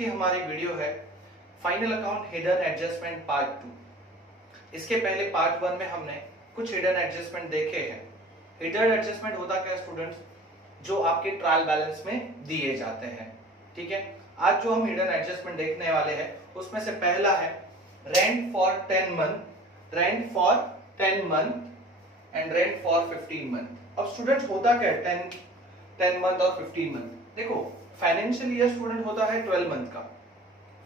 की हमारी वीडियो है final account hidden adjustment part 2। इसके पहले पार्ट 1 में हमने कुछ हिडन एडजस्टमेंट देखे हैं। हिडन एडजस्टमेंट होता क्या स्टूडेंट्स, जो आपके ट्रायल बैलेंस में दिए जाते हैं। ठीक है, आज जो हम हिडन एडजस्टमेंट देखने वाले हैं उसमें से पहला है rent for 10 month, rent for 10 month and rent for 15 month. अब स्टूडेंट्स होता क्या है 10 मंथ और 15 मंथ? देखो, फाइनेंशियल ईयर स्टूडेंट होता है 12 मंथ का,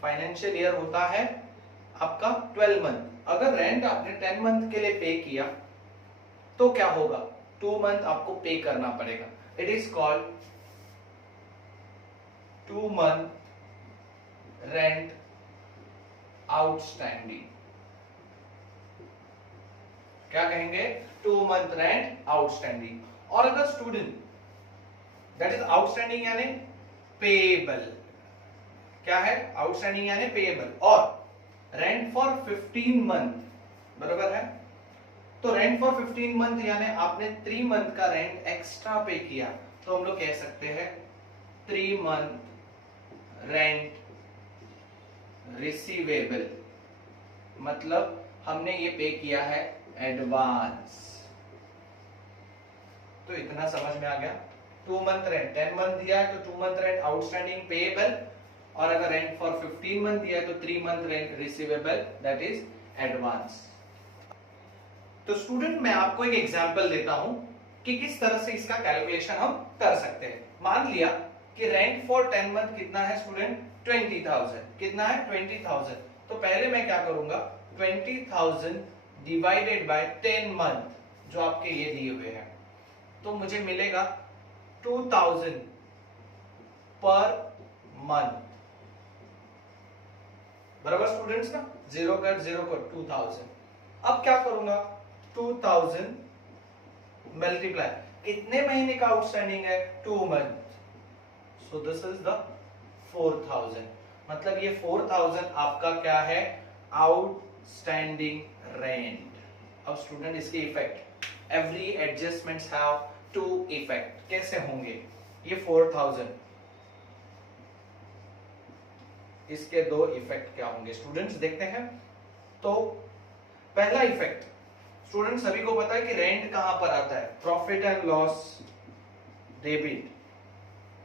फाइनेंशियल ईयर होता है आपका 12 मंथ। अगर रेंट आपने 10 मंथ के लिए पे किया तो क्या होगा, 2 मंथ आपको पे करना पड़ेगा। It is called 2 month rent outstanding. क्या कहेंगे, 2 मंथ रेंट आउटस्टैंडिंग। और अगर स्टूडेंट दैट इज आउटस्टैंडिंग यानी पेएबल, क्या है आउटस्टैंडिंग यानी पेएबल, और रेंट फॉर 15 मंथ बराबर है। तो रेंट फॉर 15 मंथ यानी आपने 3 मंथ का रेंट एक्स्ट्रा पे किया, तो हम लोग कह सकते हैं 3 मंथ रेंट रिसीवेबल, मतलब हमने ये पे किया है एडवांस। तो इतना समझ में आ गया। 2 मंथ रेंट 10 मंथ दिया है तो 2 मंथ रेंट आउटस्टैंडिंग पेएबल, और अगर रेंट फॉर 15 मंथ दिया है तो 3 month rent receivable, that is advance. तो स्टूडेंट मैं आपको एक एग्जांपल देता हूं कि किस तरह से इसका कैलकुलेशन हम कर सकते हैं। मान लिया कि रेंट फॉर 10 मंथ कितना है स्टूडेंट, 20,000। कितना है 20,000। तो पहले मैं क्या करूंगा, 20,000 डिवाइडेड बाय 10 मंथ जो आपके ये दिए हुए हैं, तो मुझे मिलेगा 2000 पर मंथ बराबर स्टूडेंट्स ना, जीरो कर 2000। अब क्या करूंगा, 2000 मल्टीप्लाई, कितने महीने का आउटस्टैंडिंग है, 2 month, so this is the 4000। मतलब ये 4000 आपका क्या है, आउटस्टैंडिंग रेंट। अब स्टूडेंट इसके effect, every adjustments have 2 effect. कैसे होंगे ये 4000, इसके 2 इफेक्ट क्या होंगे स्टूडेंट्स देखते हैं। तो पहला इफेक्ट स्टूडेंट सभी को पता है कि रेंट कहां पर आता है, प्रॉफिट एंड लॉस डेबिट।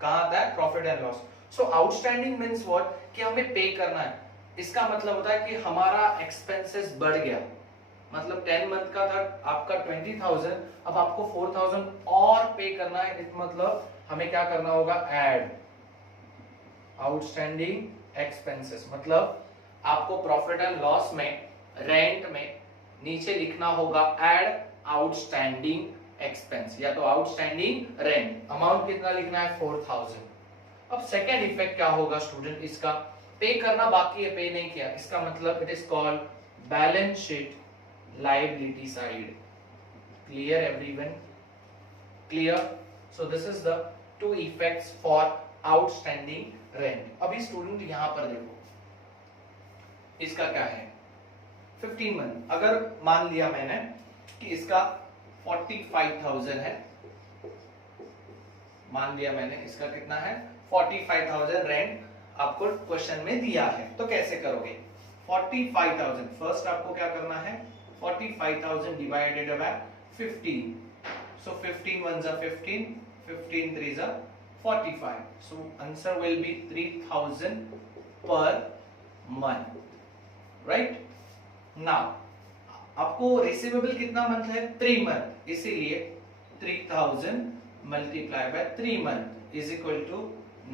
कहां आता है, profit and loss. So outstanding means what, कि हमें पे करना है। इसका मतलब होता है कि हमारा एक्सपेंसेस बढ़ गया, मतलब 10 मंथ का था आपका 20,000, अब आपको 4,000 और पे करना है। मतलब हमें क्या करना होगा, ऐड आउटस्टैंडिंग एक्सपेंसेस। मतलब आपको प्रॉफिट एंड लॉस में, रेंट में नीचे लिखना होगा ऐड आउटस्टैंडिंग एक्सपेंस, या तो आउटस्टैंडिंग रेंट। अमाउंट कितना लिखना है, 4000। अब सेकेंड इफेक्ट क्या होगा स्टूडेंट, इसका पे करना बाकी है, पे नहीं किया, इसका मतलब it is called balance sheet liability side. Clear everyone? Clear? So this is the 2 effects for outstanding rent. अभी स्टूडेंट यहां पर देखो, इसका क्या है 15 मंथ। अगर मान लिया मैंने कि इसका 45,000 है, मान लिया मैंने इसका कितना है 45,000 रेंट आपको क्वेश्चन में दिया है, तो कैसे करोगे, 45,000 फर्स्ट आपको क्या करना है, 45,000 divided by 15. So 15 ones are 15, 15 threes are 45. So answer will be 3,000 per month. Right? Now आपको रिसीवेबल कितना मंथ है, 3 मंथ, इसीलिए 3,000 multiply by 3 month is equal to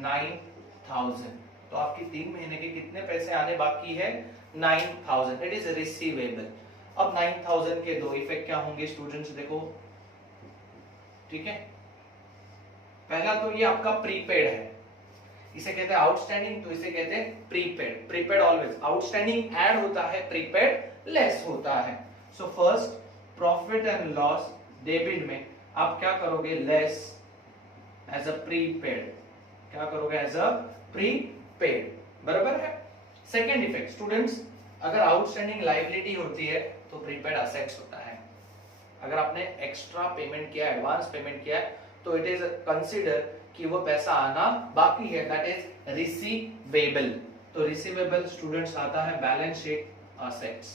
9,000। तो आपकी 3 महीने के कितने पैसे आने बाकी है, 9,000। It is receivable. अब 9,000 के 2 इफेक्ट क्या होंगे स्टूडेंट्स देखो, ठीक है। पहला तो ये आपका प्रीपेड है, इसे कहते हैं आउटस्टैंडिंग, तो इसे कहते हैं prepaid. Prepaid always, outstanding add होता है, प्रीपेड लेस होता है। So first profit and loss debit में आप क्या करोगे, लेस एज अ प्रीपेड, क्या करोगे, एज अ प्रीपेड, बराबर है। सेकेंड इफेक्ट स्टूडेंट्स, अगर आउटस्टैंडिंग लायबिलिटी होती है तो प्रीपेड असेट्स होता है। अगर आपने एक्स्ट्रा पेमेंट किया, एडवांस पेमेंट किया है, तो इट इज कंसीडर कि वो पैसा आना बाकी है, दैट इज रिसीवेबल। तो रिसीवेबल स्टूडेंट्स आता है balance sheet assets.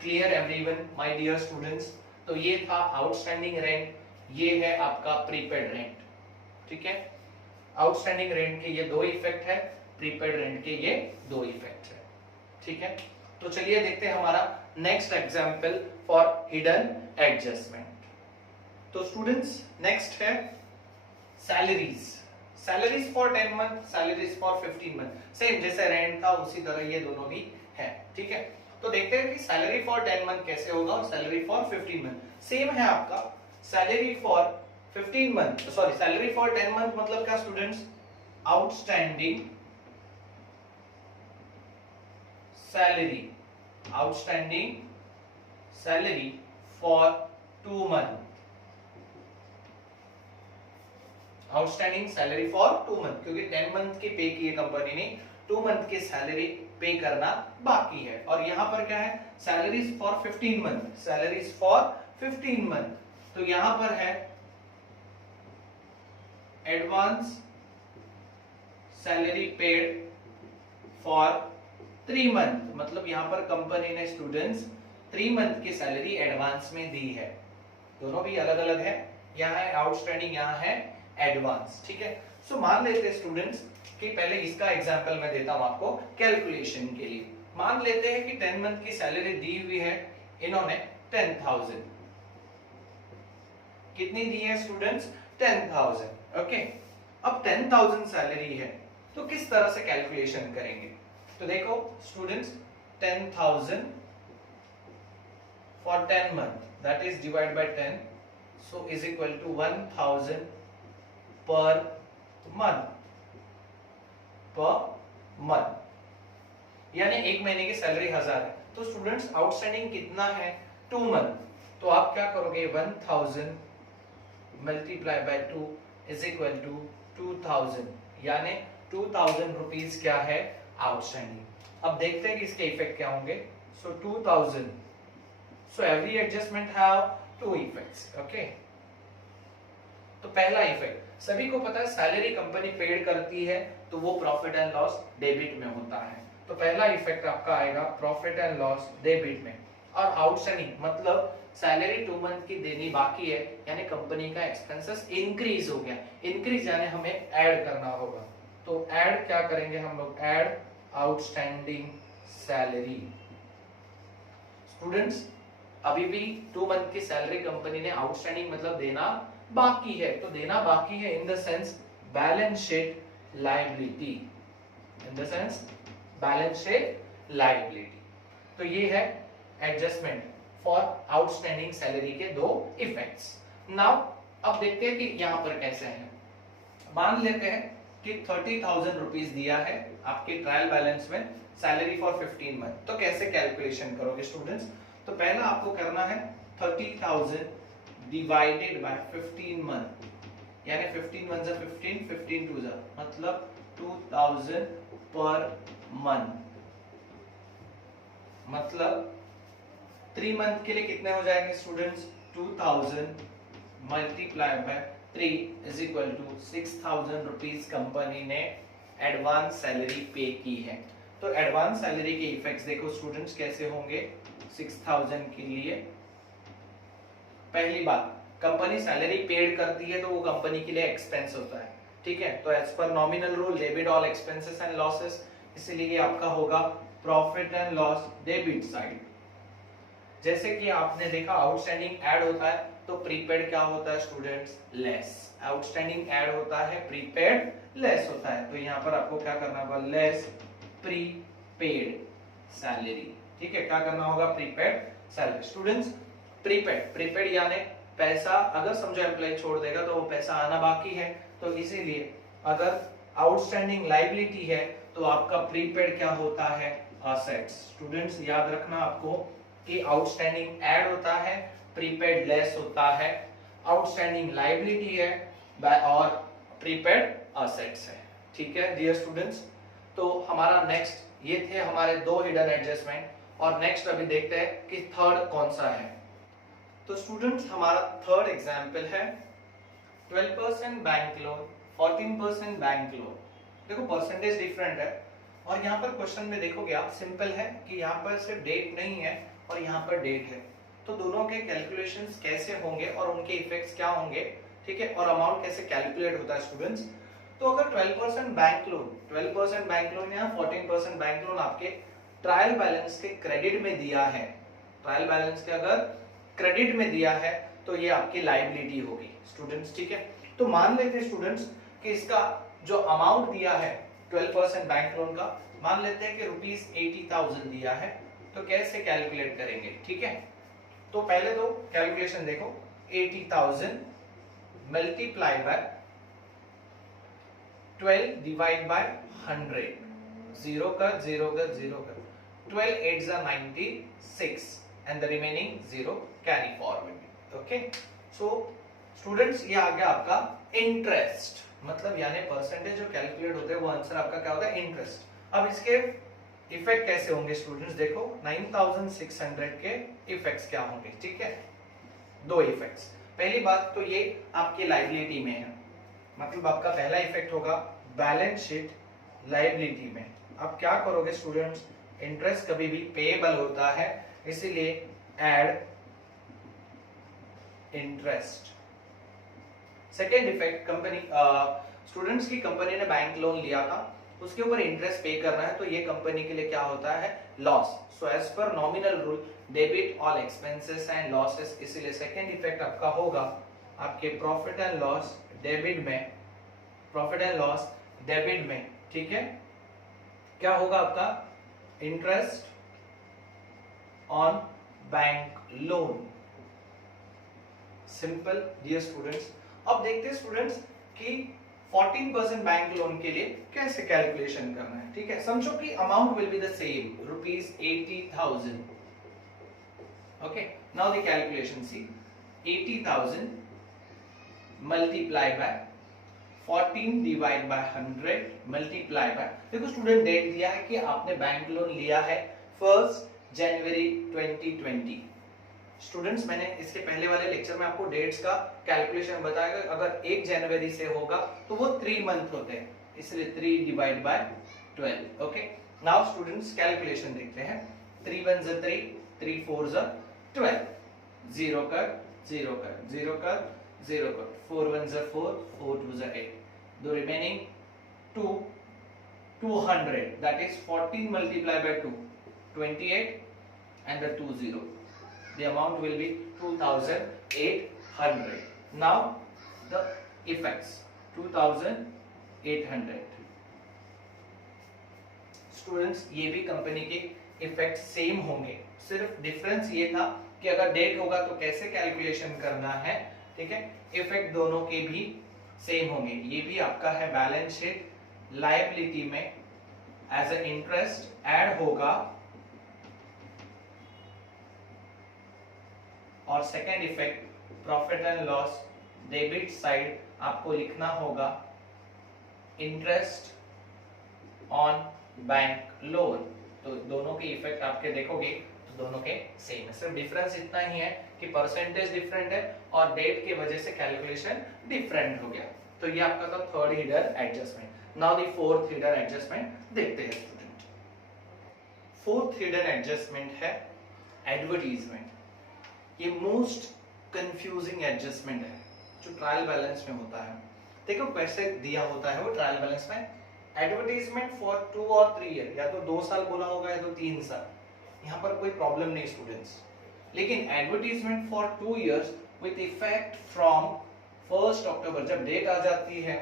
Clear everyone my dear students? तो ये था आउटस्टैंडिंग रेंट, ये है आपका प्रीपेड रेंट। ठीक है, आउटस्टैंडिंग रेंट के ये दो इफेक्ट है, प्रीपेड रेंट के ये दो इफेक्ट है। ठीक है, तो चलिए देखते हैं हमारा next example for hidden adjustment. तो स्टूडेंट्स नेक्स्ट है salaries. Salaries for 10 month, salaries for 15 month. Same जैसे रेंट था उसी तरह ये दोनों भी है। ठीक है, तो देखते हैं कि सैलरी फॉर 10 मंथ कैसे होगा और सैलरी फॉर 15 मंथ। सेम है आपका salary for 15 month, sorry salary for 10 month मतलब क्या students? Outstanding salary, outstanding salary for 2 month, outstanding salary for 2 month, क्योंकि 10 मंथ की पे की है कंपनी ने, 2 मंथ की सैलरी पे करना बाकी है। और यहां पर क्या है? Salaries for 15 month, salaries for 15 month. तो यहां पर है advance salary paid for 3 month, मतलब यहां पर कंपनी ने स्टूडेंट्स 3 मंथ की सैलरी एडवांस में दी है। दोनों भी अलग अलग है, यहाँ है आउटस्टैंडिंग, यहाँ है एडवांस। ठीक है, सो मान लेते हैं स्टूडेंट्स कि पहले इसका एग्जांपल मैं देता हूं आपको कैलकुलेशन के लिए। मान लेते हैं कि 10 मंथ की सैलरी दी हुई है इन्होंने 10,000। कितनी दी है स्टूडेंट्स? 10,000। ओके, अब 10,000 सैलरी है तो किस तरह से कैलकुलेशन करेंगे? तो देखो students 10,000 for 10 month that is divide by 10, so is equal to 1,000 per month, यानी एक महीने की सैलरी 1000 है। तो स्टूडेंट्स आउटस्टैंडिंग कितना है? 2 मंथ। तो आप क्या करोगे? 1000 multiply by 2 is equal to 2000, यानी 2000 रुपीज क्या है? आउटस्टैंडिंग। अब देखते हैं कि इसके इफेक्ट क्या होंगे। सो 2000, so every adjustment have 2 effects. Okay, तो पहला इफेक्ट, सभी को पता है सैलरी कंपनी पेड करती है तो वो प्रॉफिट एंड लॉस डेबिट में होता है। तो पहला इफेक्ट आपका आएगा प्रॉफिट एंड लॉस डेबिट में। और आउटस्टैंडिंग मतलब सैलरी 2 मंथ की देनी बाकी है, यानी कंपनी का एक्सपेंसेस इंक्रीज हो गया। इंक्रीज यानी हमें ऐड करना होगा, तो ऐड क्या करेंगे हम लोग? Add outstanding salary. स्टूडेंट्स अभी भी 2 मंथ की सैलरी कंपनी ने आउटस्टैंडिंग मतलब देना बाकी है, तो देना बाकी है in the sense balance sheet liability, in the sense balance sheet liability. तो ये है एडजस्टमेंट फॉर आउटस्टैंडिंग सैलरी के दो इफेक्ट्स। नाउ अब देखते हैं कि यहां पर कैसे है। मान लेते हैं कि 30,000 रुपीज दिया है आपके ट्रायल बैलेंस में सैलरी फॉर 15 मंथ। तो कैसे कैलकुलेशन करोगे स्टूडेंट्स? तो पहला आपको करना है 30,000 डिवाइडेड बाय 15 मंथ, यानी 15 1 जा 15, 15 2 जा मतलब 2000 पर मंथ, मतलब 3 मंथ के लिए कितने हो जाएंगे students? 2000 multiply by 3 is equal to 6,000 rupees company ने एडवांस सैलरी पे की है। तो एडवांस सैलरी के इफेक्ट्स देखो स्टूडेंट्स कैसे होंगे 6,000 के लिए। पहली बात, कंपनी सैलरी पेड करती है तो वो कंपनी के लिए एक्सपेंस होता है, ठीक है। तो as per nominal rule debit all expenses and losses, इसीलिए आपका होगा profit and loss debit side. जैसे कि आपने देखा आउटस्टैंडिंग ऐड होता है तो प्रीपेड क्या होता है स्टूडेंट्स? लेस। आउटस्टैंडिंग ऐड होता है, प्रीपेड लेस होता है। तो यहाँ पर आपको क्या करना होगा? लेस प्रीपेड सैलरी, ठीक है। क्या करना होगा? Prepaid salary. स्टूडेंट्स प्रीपेड यानी पैसा अगर समझो एम्प्लॉय छोड़ देगा तो वो पैसा आना बाकी है, तो इसीलिए अगर आउटस्टैंडिंग लायबिलिटी है तो आपका प्रीपेड क्या होता है? असेट्स। स्टूडेंट्स याद रखना आपको कि आउटस्टैंडिंग ऐड होता है, प्रीपेड लेस होता है, आउटस्टैंडिंग लायबिलिटी है और प्रीपेड असेट्स है, ठीक है डियर स्टूडेंट्स। तो हमारा नेक्स्ट ये थे हमारे दो हिडन एडजस्टमेंट, और नेक्स्ट अभी देखते हैं कि थर्ड कौन सा है। तो स्टूडेंट्स हमारा थर्ड एग्जाम्पल है 12% बैंक लोन, 14% बैंक लोन, देखो परसेंटेज डिफरेंट है। और यहाँ पर क्वेश्चन में देखोगे आप, सिंपल है कि यहाँ पर सिर्फ डेट नहीं है और यहाँ पर डेट है, तो दोनों के कैलकुलेशंस कैसे होंगे और उनके इफेक्ट्स क्या होंगे, ठीक है, और अमाउंट कैसे कैलकुलेट होता है स्टूडेंट्स। तो अगर 12% बैंक लोन, 12% बैंक लोन या 14% बैंक लोन आपके ट्रायल बैलेंस के क्रेडिट में दिया है, ट्रायल बैलेंस के अगर क्रेडिट में दिया है तो ये आपकी लायबिलिटी होगी स्टूडेंट्स, ठीक है। तो मान लेते हैं स्टूडेंट्स कि इसका जो अमाउंट दिया है 12% बैंक लोन का, मान लेते हैं कि ₹80,000 दिया है, तो कैसे कैलकुलेट करेंगे, ठीक है। तो पहले तो कैलकुलेशन देखो, 80,000 मल्टीप्लाई बाय 12 डिवाइड बाय 100, 0 कर 0 कर 0 कर, 12 8s are 96 and the remaining 0 carry forward. Okay, so students ये आ गया आपका इंटरेस्ट, मतलब यानी परसेंटेज जो कैलकुलेट होते हैं वो आंसर आपका क्या होता है, इंटरेस्ट। अब इसके इफेक्ट कैसे होंगे स्टूडेंट्स, देखो 9600 के इफेक्ट्स क्या होंगे, ठीक है। दो इफेक्ट्स, पहली बात तो ये आपकी लायबिलिटी में है, मतलब आपका पहला इफेक्ट होगा बैलेंस शीट लायबिलिटी में। आप क्या करोगे स्टूडेंट्स, इंटरेस्ट कभी भी पेएबल होता है, इसीलिए add interest. Second effect, company students की कंपनी ने बैंक लोन लिया था, उसके ऊपर इंटरेस्ट पे करना है, तो ये कंपनी के लिए क्या होता है, loss. So as per nominal rule debit all expenses and losses, इसीलिए सेकेंड इफेक्ट आपका होगा आपके प्रॉफिट एंड लॉस डेबिट में, प्रॉफिट एंड लॉस डेबिट में, ठीक है। क्या होगा आपका, interest on bank loan, simple dear students. अब देखते हैं स्टूडेंट्स कि 14% बैंक लोन के लिए कैसे कैलकुलेशन करना है, ठीक है। समझो कि amount will be the same, ₹80,000। Okay, now the calculation see, 80,000 multiply by 14 divide by 100 multiply by, देखो स्टूडेंट डेट दिया है कि आपने बैंक लोन लिया है 1 जनवरी 2020। स्टूडेंट्स मैंने इसके पहले वाले लेक्चर में आपको डेट्स का कैलकुलेशन बताया, अगर 1 जनवरी से होगा तो वो 3 मंथ होते हैं, इसलिए 3 divide by 12। Okay, now students calculation देखते हैं, 3 1 ज़ 3, 3 4 ज़ 12, 0 कर 0 कर 0 कर 0 कर, 4 1 ज़ 4, 4 2 ज़ 8, the remaining 2 200, that is 14 multiplied by 2, 28 and the 2 0, the amount will be 2800. Now the effects, 2800 students, ये भी कंपनी के इफेक्ट सेम होंगे, सिर्फ डिफरेंस ये था कि अगर डेट होगा तो कैसे कैलकुलेशन करना है, ठीक है। इफेक्ट दोनों के भी सेम होंगे, ये भी आपका है बैलेंस शीट लायबिलिटी में एज अ इंटरेस्ट ऐड होगा, और second effect profit and loss debit side आपको लिखना होगा इंटरेस्ट ऑन बैंक लोन। तो दोनों के इफेक्ट आपके देखोगे तो दोनों के सेम है, सिर्फ डिफरेंस इतना ही है कि परसेंटेज डिफरेंट है और डेट की वजह से कैलकुलेशन डिफरेंट हो गया। तो ये आपका था third hidden adjustment. Now the fourth hidden adjustment देखते हैं स्टूडेंट। फोर्थ हिडन एडजस्टमेंट है एडवर्टीजमेंट। ये मोस्ट कंफ्यूजिंग एडजस्टमेंट है जो ट्रायल बैलेंस में होता है। देखो पैसे दिया होता है वो ट्रायल बैलेंस में, एडवर्टीजमेंट फॉर 2 और 3 ईयर, या तो 2 साल बोला होगा या तो 3 साल, यहाँ पर कोई प्रॉब्लम नहीं स्टूडेंट्स। लेकिन advertisement for 2 years with effect from 1 अक्टूबर, जब डेट आ जाती है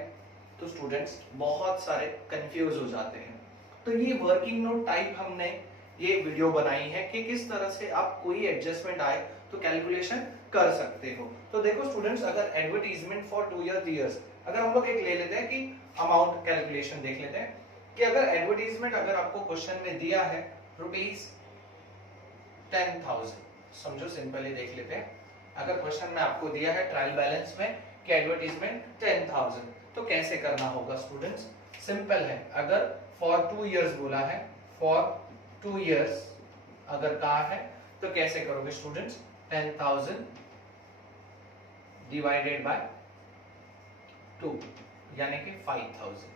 तो स्टूडेंट्स बहुत सारे कंफ्यूज हो जाते हैं। तो ये वर्किंग नोट टाइप हमने ये वीडियो बनाई है कि किस तरह से आप कोई एडजस्टमेंट आए तो कैलकुलेशन कर सकते हो। तो देखो स्टूडेंट्स, अगर एडवर्टीजमेंट फॉर 2 ईयर्स, अगर हम लोग एक ले लेते हैं कि अमाउंट कैलकुलेशन देख लेते हैं कि अगर एडवर्टीजमेंट अगर आपको क्वेश्चन में दिया है ₹10,000, समझो सिंपली देख लेते हैं, अगर क्वेश्चन में आपको दिया है ट्रायल बैलेंस में कि एडवर्टीजमेंट 10,000, तो कैसे करना होगा स्टूडेंट्स, सिंपल है। अगर फॉर 2 इयर्स बोला है, फॉर 2 इयर्स अगर कहा है तो कैसे करोगे स्टूडेंट्स, 10,000 डिवाइडेड बाय 2 यानी कि 5000।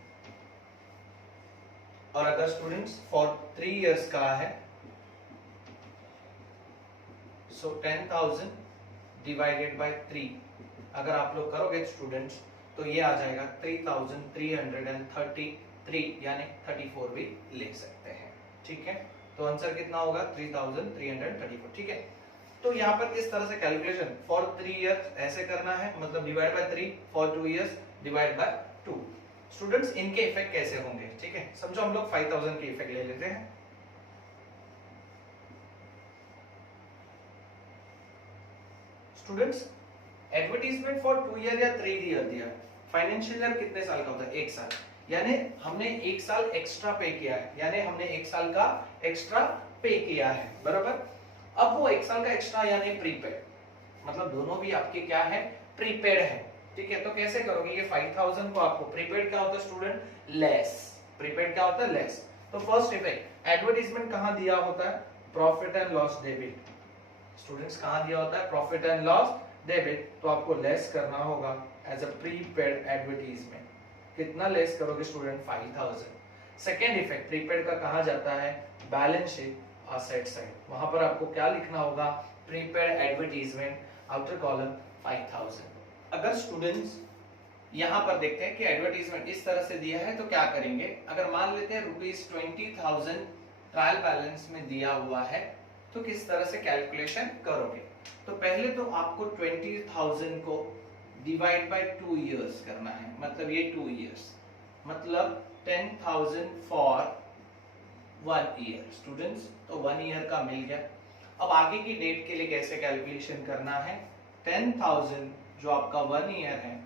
और अगर स्टूडेंट्स फॉर 3 इयर्स का है सो 10,000 डिवाइडेड बाय 3 अगर आप लोग करोगे स्टूडेंट्स तो ये आ जाएगा 3,333 यानी 34 भी ले सकते हैं। ठीक है, तो आंसर कितना होगा 3,334। ठीक है, तो यहाँ पर इस तरह से कैलकुलेशन फॉर 3 इयर्स ऐसे करना है, मतलब divide by 3, for 2 years divide by 2। Students इनके इफेक्ट कैसे होंगे? ठीक है, समझो हम लोग 5000 के इफेक्ट ले लेते हैं। स्टूडेंट्स एडवर्टीजमेंट फॉर 2 ईयर या 3 ईयर दिया, फाइनेंशियल ईयर कितने साल का होता है? 1 साल, यानी हमने 1 साल एक्स्ट्रा पे किया है, यानी हमने 1 साल का एक्स्ट्रा पे किया है, बराबर। अब वो 1 साल का एक्स्ट्रा यानी प्रीपेड, मतलब दोनों भी आपके क्या है? प्रीपेड है। ठीक है, तो कैसे करोगे? ये 5000 को आपको प्रीपेड क्या होता है स्टूडेंट? लेस। प्रीपेड क्या होता है? लेस। तो फर्स्ट इफेक्ट एडवर्टीजमेंट कहां दिया होता है? Profit and loss debit. Students कहां दिया होता है? प्रॉफिट एंड लॉस डेबिट, तो आपको लेस करना होगा एज अ प्रीपेड एडवर्टीजमेंट। कितना लेस करोगे स्टूडेंट? 5000। सेकेंड इफेक्ट प्रीपेड का कहा जाता है बैलेंस शीट असेट साइड, वहां पर आपको क्या लिखना होगा? Prepaid advertisement, outer column 5000। अगर स्टूडेंट्स यहां पर देखते हैं कि एडवर्टीजमेंट इस तरह से दिया है तो क्या करेंगे? अगर मान लेते हैं ₹20,000 ट्रायल बैलेंस में दिया हुआ है तो किस तरह से कैलकुलेशन करोगे? तो पहले तो आपको 20,000 को डिवाइड बाय 2 इयर्स करना है, मतलब ये 2 इयर्स, मतलब 10,000 फॉर 1 ईयर। स्टूडेंट्स तो 1 ईयर का मिल गया। अब आगे की डेट के लिए कैसे कैलकुलेशन करना है? 10,000 जो आपका 1 ईयर है,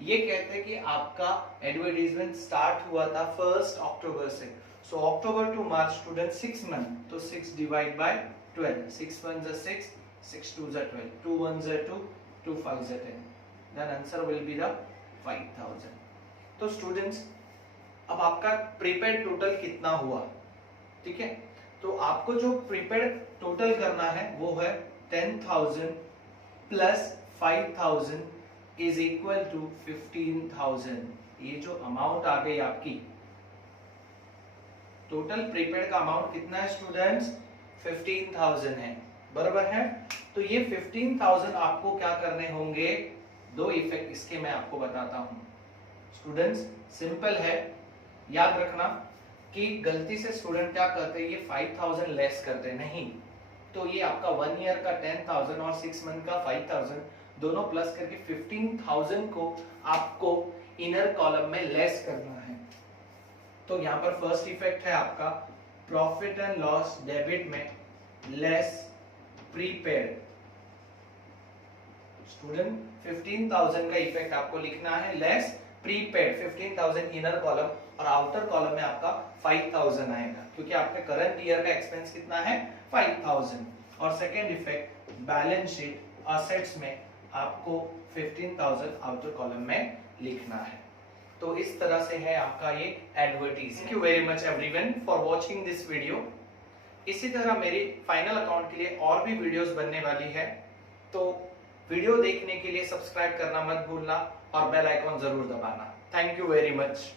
ये कहते हैं कि आपका एडवर्टाइजमेंट स्टार्ट हुआ था 1 अक्टूबर से, सो अक्टूबर टू मार्च स्टूडेंट 6 मंथ, तो 6 divide by 12, 6 1 is 6, 6 2 is 12, 2 1 is 2, 2 5 is 10, then answer will be the 5000। तो स्टूडेंट्स अब आपका प्रीपेड टोटल कितना हुआ? ठीक है, तो आपको जो प्रीपेड टोटल करना है वो है 10,000 प्लस 5,000 इज इक्वल टू 15,000। ये जो अमाउंट आ गई आपकी, टोटल प्रीपेड का अमाउंट कितना है स्टूडेंट्स? 15,000 है, बराबर है। तो ये 15,000 आपको क्या करने होंगे? 2 इफेक्ट इसके मैं आपको बताता हूं स्टूडेंट्स। सिंपल है, याद रखना कि गलती से स्टूडेंट क्या करते हैं, ये 5,000 लेस करते हैं, नहीं, तो ये आपका 1 ईयर का 10,000 और 6 मंथ का 5,000 दोनों प्लस करके 15,000 को आपको इनर कॉलम में लेस करना है। तो यहाँ पर फर्स्ट इफेक्ट है आपका प्रॉफिट एंड लॉस डेबिट में लेस प्रीपेड। स्टूडेंट 15,000 का इफेक्ट आपको लिखना है लेस प्रीपेड, 15,000 इनर कॉलम और आउटर कॉलम में आपका 5,000 आएगा, क्योंकि आपके करंट ईयर का एक्सपेंस कितना है? 5,000। और second effect balance sheet assets में आपको 15,000 आउटर कॉलम में लिखना है। तो इस तरह से है आपका ये advertise. Thank you very much everyone for watching this video. इसी तरह मेरी फाइनल अकाउंट के लिए और भी वीडियोस बनने वाली है, तो वीडियो देखने के लिए सब्सक्राइब करना मत भूलना और बेल आइकॉन जरूर दबाना। Thank you very much.